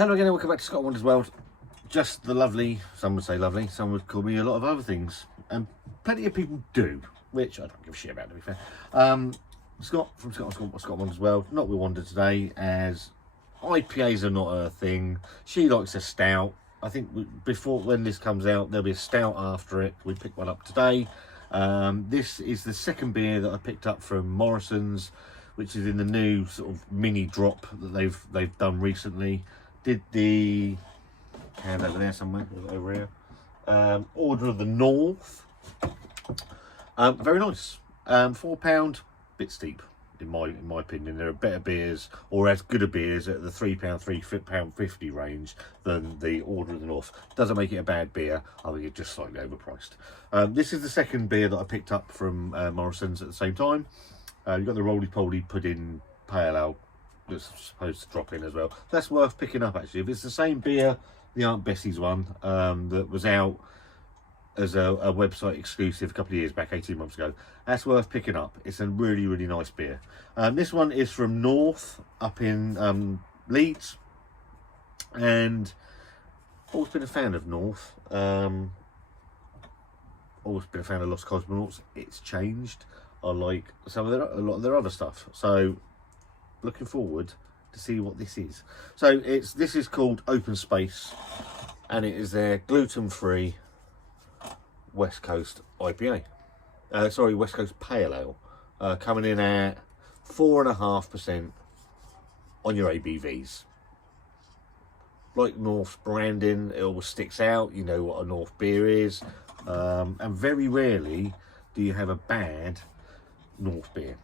Hello again and welcome back to Scott Wonders World. Just the lovely, some would say lovely, some would call me a lot of other things. And plenty of people do, which I don't give a shit about, to be fair. Scott from Scott Wonders World, not with Wonder today, as IPAs are not her thing. She likes a stout. I think when this comes out, there'll be a stout after it. We picked one up today. This is the second beer that I picked up from Morrisons, which is in the new sort of mini drop that they've done recently. Did the can over there somewhere, over here. Order of the North. Very nice. £4, bit steep in my opinion. There are better beers, or as good a beers at the £3.50 range than the Order of the North. Doesn't make it a bad beer. I think it's just slightly overpriced. This is the second beer that I picked up from Morrisons at the same time. You've got the Roly Poly Pudding Pale Ale that's supposed to drop in as well. That's worth picking up actually. If it's the same beer, the Aunt Bessie's one that was out as a website exclusive a couple of years back, 18 months ago, that's worth picking up. It's a really, really nice beer. This one is from North, up in Leeds, and always been a fan of North. Always been a fan of Lost Cosmonauts. It's changed. I like a lot of their other stuff, so looking forward to see what this is. So this is called Open Space, and it is their gluten-free West Coast IPA. West Coast Pale Ale, coming in at 4.5% on your ABVs. Like North branding, it always sticks out. You know what a North beer is, and very rarely do you have a bad North beer.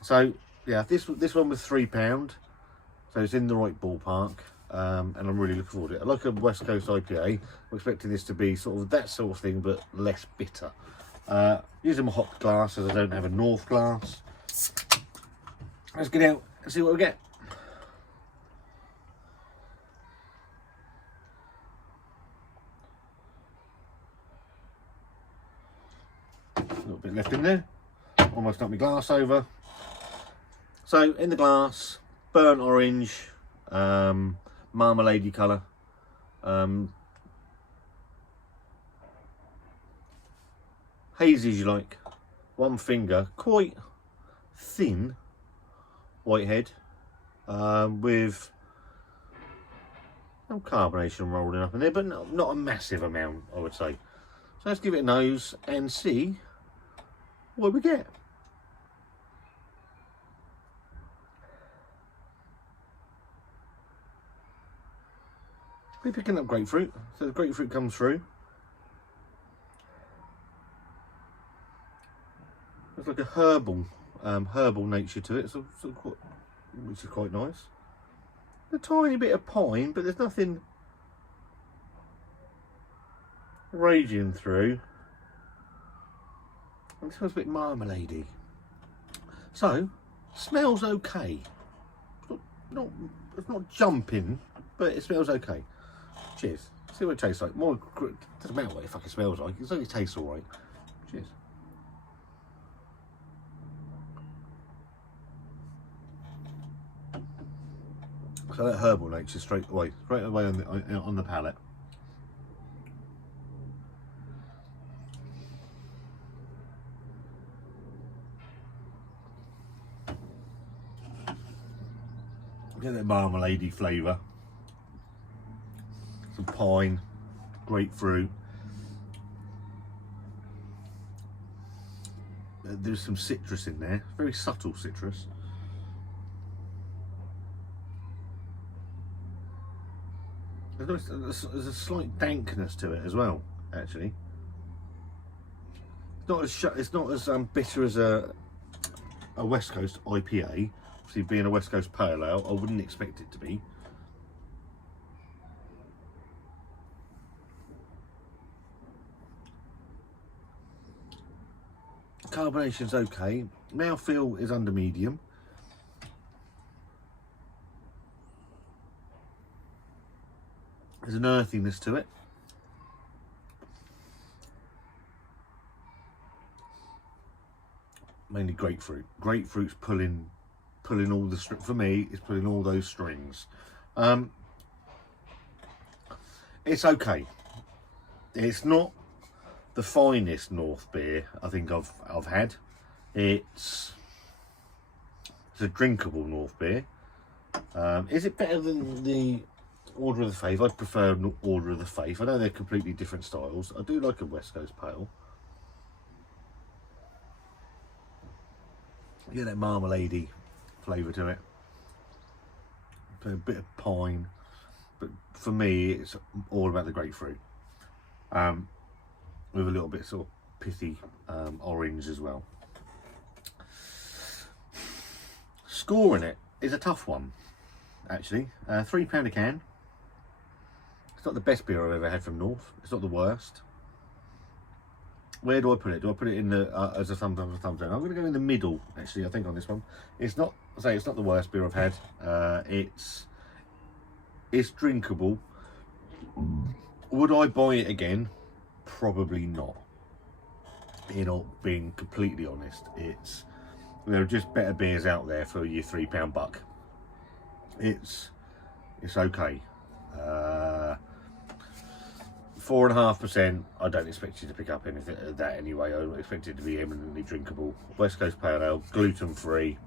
So yeah, this one was £3, so it's in the right ballpark, and I'm really looking forward to it. I like a West Coast IPA. I'm expecting this to be sort of that sort of thing, but less bitter. Using my hot glass as I don't have a North glass. Let's get out and see what we get. A little bit left in there. Almost knocked my glass over. So in the glass, burnt orange, marmalade-y colour. Hazy as you like. One finger, quite thin white head, with some carbonation rolling up in there, but not a massive amount, I would say. So let's give it a nose and see what we get. We're picking up grapefruit, so the grapefruit comes through. There's like a herbal nature to it, which is quite nice. A tiny bit of pine, but there's nothing raging through. And it smells a bit marmalade-y. So, smells okay. It's not jumping, but it smells okay. Cheers. See what it tastes like. Doesn't matter what it fucking smells like. As long as it tastes alright. Cheers. So that herbal nature straight away on the palate. Get that marmalade-y flavour. Some pine, grapefruit. There's some citrus in there, very subtle citrus. There's a slight dankness to it as well, actually. It's not as bitter as a West Coast IPA. Obviously, being a West Coast Pale Ale, I wouldn't expect it to be. Carbonation's okay. Mouthfeel is under medium. There's an earthiness to it. Mainly grapefruit. Grapefruit's pulling all the for me, it's pulling all those strings. It's okay. It's not the finest North beer I think I've had. It's a drinkable North beer. Is it better than the Order of the Faith? I'd prefer Order of the Faith. I know they're completely different styles. I do like a West Coast Pale. You get that marmalade-y flavour to it. A bit of pine. But for me, it's all about the grapefruit. With a little bit sort of pithy orange as well. Scoring it is a tough one, actually. £3 a can. It's not the best beer I've ever had from North. It's not the worst. Where do I put it? Do I put it in the as a thumbs up or thumbs down? I'm going to go in the middle, actually, I think, on this one. It's not, I say, it's not the worst beer I've had. It's drinkable. Would I buy it again? Probably not. You know, being completely honest, there are just better beers out there for your £3 buck. It's okay. 4.5%. I don't expect you to pick up anything of that anyway. I don't expect it to be eminently drinkable. West Coast Pale Ale, gluten free,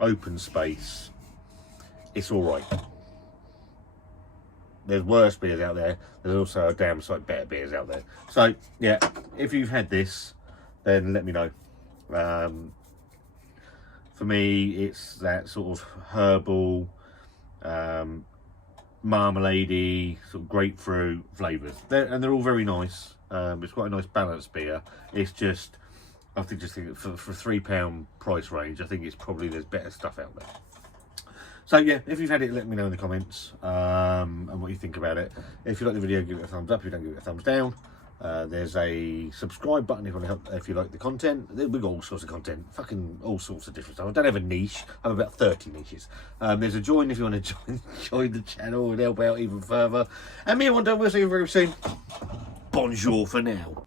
open space. It's all right. There's worse beers out there. There's also a damn sight better beers out there. So yeah, if you've had this, then let me know. For me, it's that sort of herbal, marmalade-y, sort of grapefruit flavours. And they're all very nice. It's quite a nice balanced beer. It's just, I think for £3 price range, I think it's probably, there's better stuff out there. So yeah, if you've had it, let me know in the comments and what you think about it. If you like the video, give it a thumbs up. If you don't, give it a thumbs down. There's a subscribe button if you like the content. We've got all sorts of content, fucking all sorts of different stuff. I don't have a niche. I have about 30 niches. There's a join if you want to join the channel and help out even further. And me and Wonder, we'll see you very soon. Bonjour for now.